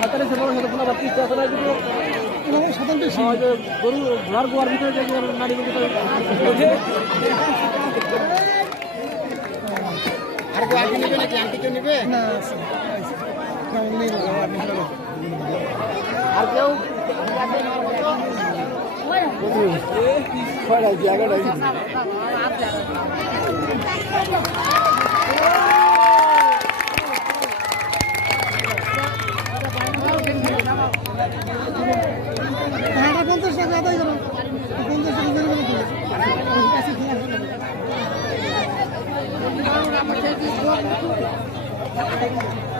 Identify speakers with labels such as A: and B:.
A: হাতারে সে বড় হাতে আবার কিস্তি আসে না কিন্তু
B: এরকম সাধারণ বেশি
A: ওই যে গরু ঘোড়ার গোয়ার ভিতরে যে নারী কিন্তু
C: আর কেউ আগে
B: কি Thank
D: you.